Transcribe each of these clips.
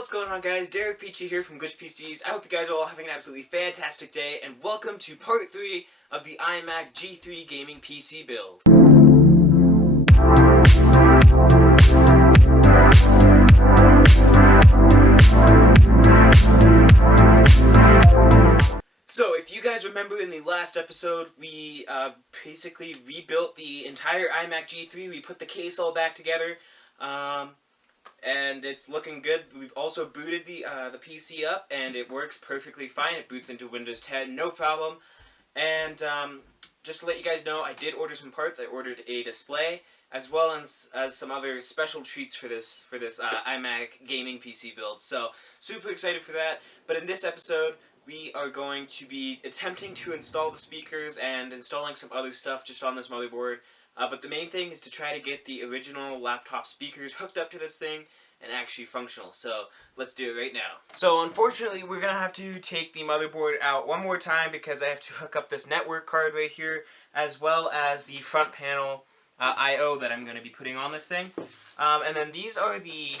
what's going on, guys? Derek Peachy here from Glitch PCs. I hope you guys are all having an absolutely fantastic day, and welcome to part 3 of the iMac G3 gaming PC build. So, if you guys remember in the last episode, we basically rebuilt the entire iMac G3. We put the case all back together. And it's looking good. We've also booted the PC up, and it works perfectly fine. It boots into Windows 10, no problem. And just to let you guys know, I did order some parts. I ordered a display, as well as some other special treats for this iMac gaming PC build. So, super excited for that. But in this episode, we are going to be attempting to install the speakers and installing some other stuff just on this motherboard. But the main thing is to try to get the original laptop speakers hooked up to this thing and actually functional. So let's do it right now. So unfortunately, we're going to have to take the motherboard out one more time because I have to hook up this network card right here, as well as the front panel I/O that I'm going to be putting on this thing. And then these are the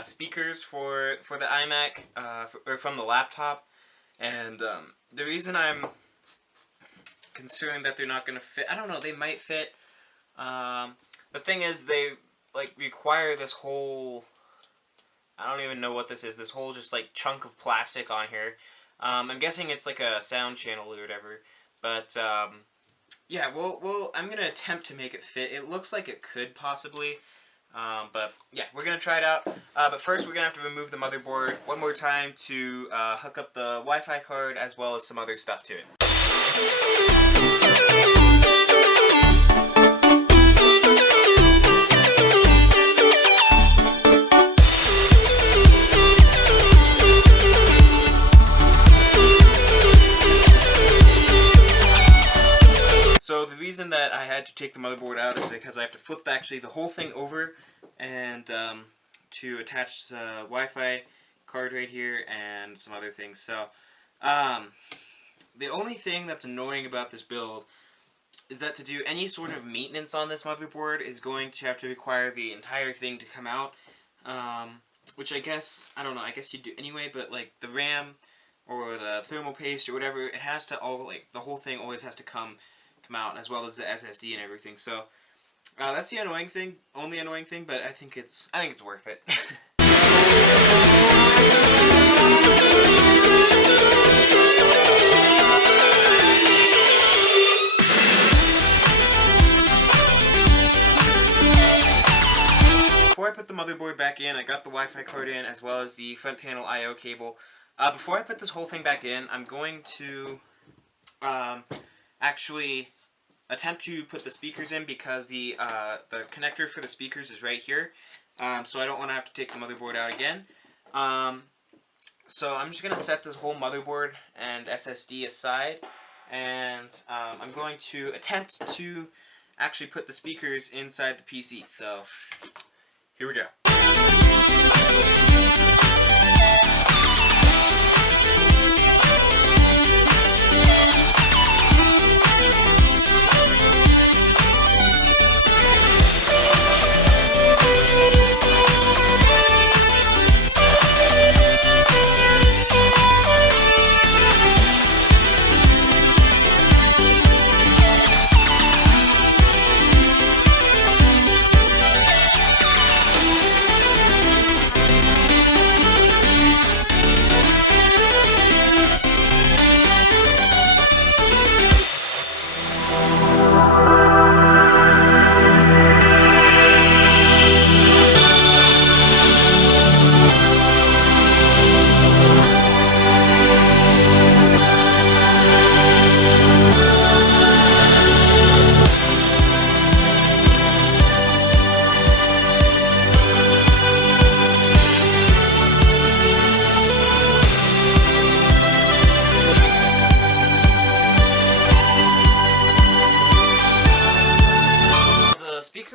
speakers for the iMac, or from the laptop. And the reason I'm concerned that they're not going to fit, I don't know, they might fit. The thing is, they require this whole, I don't even know what this is, this whole just chunk of plastic on here. I'm guessing it's like a sound channel or whatever, but yeah, I'm gonna attempt to make it fit. It looks like it could possibly, but yeah, we're gonna try it out. But first we're gonna have to remove the motherboard one more time to hook up the Wi-Fi card as well as some other stuff to it. So the reason that I had to take the motherboard out is because I have to flip actually the whole thing over and to attach the Wi-Fi card right here and some other things. So the only thing that's annoying about this build is that to do any sort of maintenance on this motherboard is going to have to require the entire thing to come out, which I guess, I don't know, I guess you do anyway, but the RAM or the thermal paste or whatever, it has to all, the whole thing always has to come out, as well as the SSD and everything. So that's the only annoying thing, but I think it's worth it. Before I put the motherboard back in, I got the Wi-Fi card in as well as the front panel I/O cable. Before I put this whole thing back in, I'm going to actually attempt to put the speakers in because the connector for the speakers is right here. So I don't want to have to take the motherboard out again. So I'm just going to set this whole motherboard and SSD aside, and I'm going to attempt to actually put the speakers inside the PC. So here we go.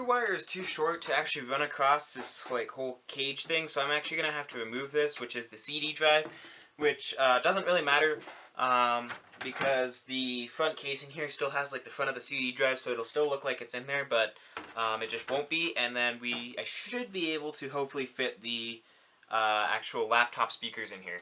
Wire is too short to actually run across this whole cage thing, so I'm actually gonna have to remove this, which is the CD drive, which doesn't really matter because the front casing here still has the front of the CD drive, so it'll still look like it's in there, but it just won't be. And then I should be able to hopefully fit the actual laptop speakers in here.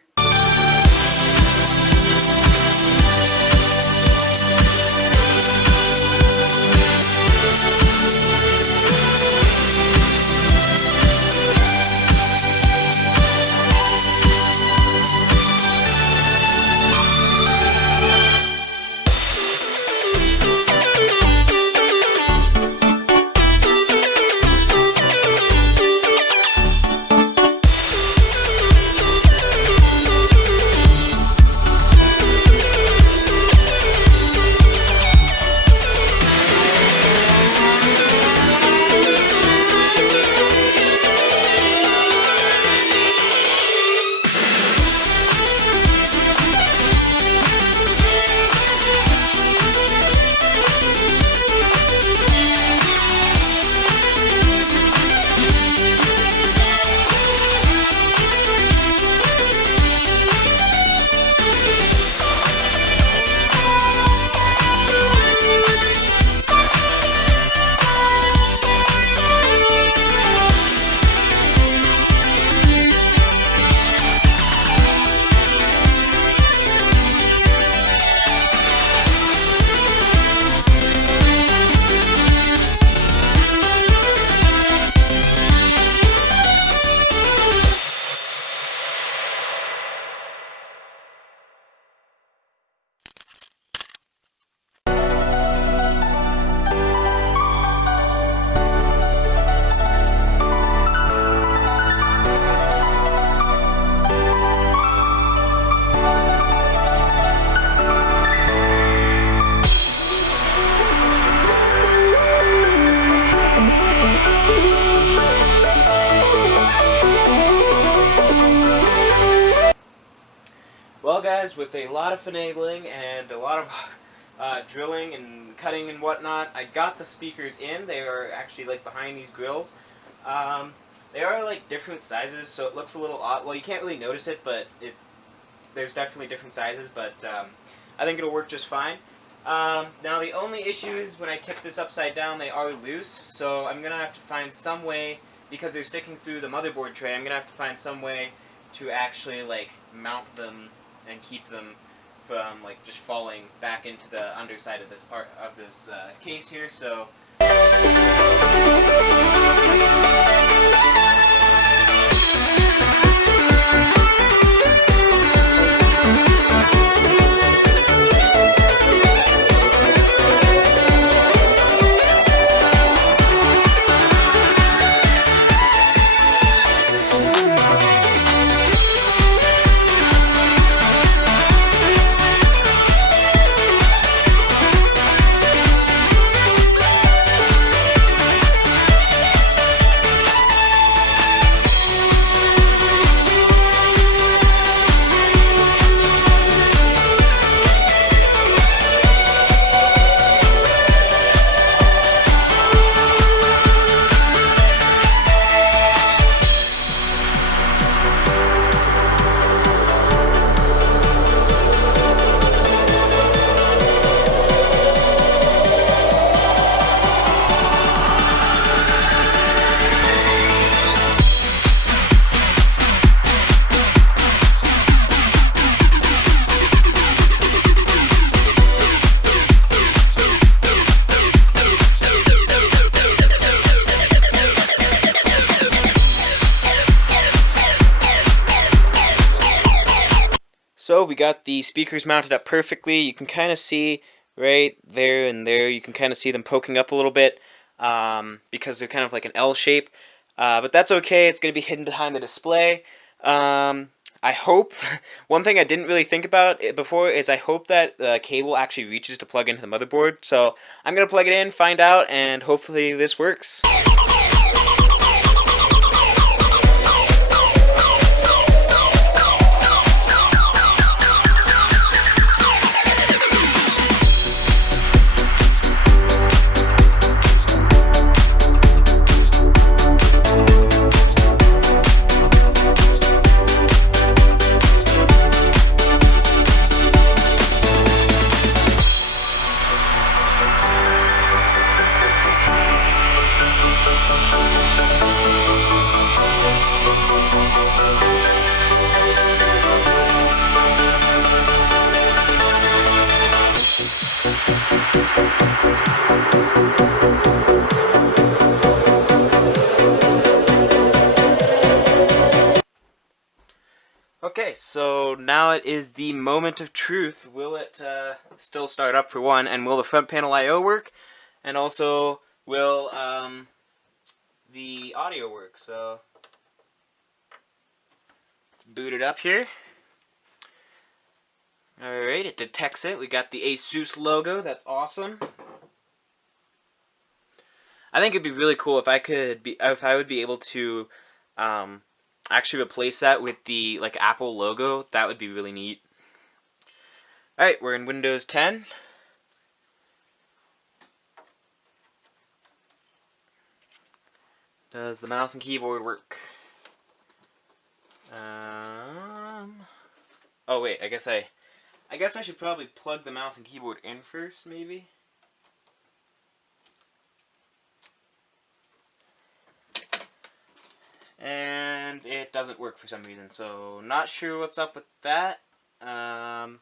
Well guys, with a lot of finagling and a lot of drilling and cutting and whatnot, I got the speakers in. They are actually like behind these grills. They are like different sizes, so it looks a little odd. Well, you can't really notice it, but there's definitely different sizes, but I think it'll work just fine. Now the only issue is when I tip this upside down, they are loose, so I'm going to have to find some way, because they're sticking through the motherboard tray, I'm going to have to find some way to actually like mount them and keep them from like just falling back into the underside of this part of this case here. So we got the speakers mounted up perfectly. You can kind of see right there and there, you can kind of see them poking up a little bit because they're kind of like an L shape. But that's okay, it's going to be hidden behind the display. I hope, one thing I didn't really think about before is I hope that the cable actually reaches to plug into the motherboard. So I'm going to plug it in, find out, and hopefully this works. Okay, so now it is the moment of truth. Will it still start up for one, and will the front panel I/O work, and also will the audio work? So let's boot it up here. All right, it detects it. We got the Asus logo. That's awesome. I think it'd be really cool if I would be able to actually replace that with the Apple logo. That would be really neat. All right, we're in Windows 10. Does the mouse and keyboard work? Oh wait, I guess I should probably plug the mouse and keyboard in first, maybe. And it doesn't work for some reason, so not sure what's up with that. I'll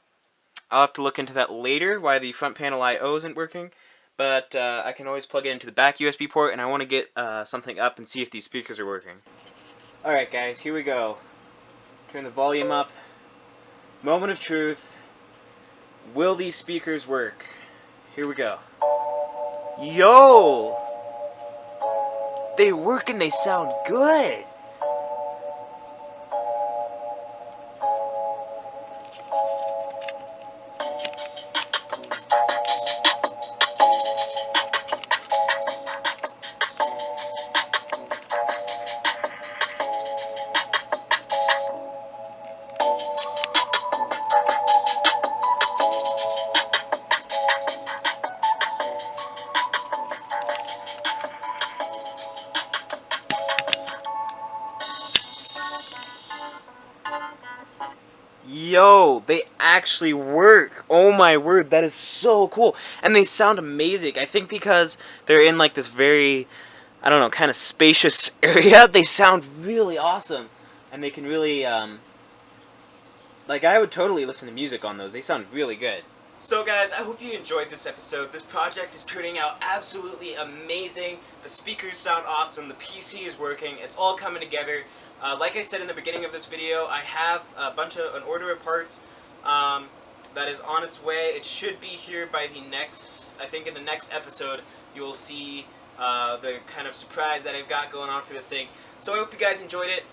have to look into that later, why the front panel I/O isn't working. But I can always plug it into the back USB port, and I want to get something up and see if these speakers are working. Alright guys, here we go. Turn the volume up. Moment of truth. Will these speakers work? Here we go. Yo! They work and they sound good! Yo, they actually work. Oh my word, that is so cool. And they sound amazing. I think because they're in this very, I don't know, kind of spacious area, they sound really awesome. And they can really, I would totally listen to music on those. They sound really good. So guys, I hope you enjoyed this episode. This project is turning out absolutely amazing. The speakers sound awesome. The PC is working. It's all coming together. Like I said in the beginning of this video, I have an order of parts that is on its way. It should be here by the next, I think in the next episode, you will see the kind of surprise that I've got going on for this thing. So I hope you guys enjoyed it.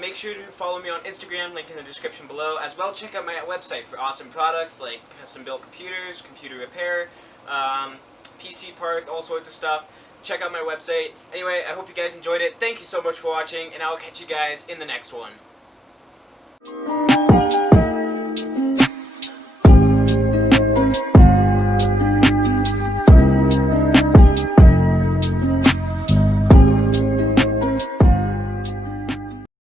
Make sure to follow me on Instagram, link in the description below. As well, check out my website for awesome products like custom-built computers, computer repair, PC parts, all sorts of stuff. Check out my website. Anyway, I hope you guys enjoyed it. Thank you so much for watching, and I'll catch you guys in the next one.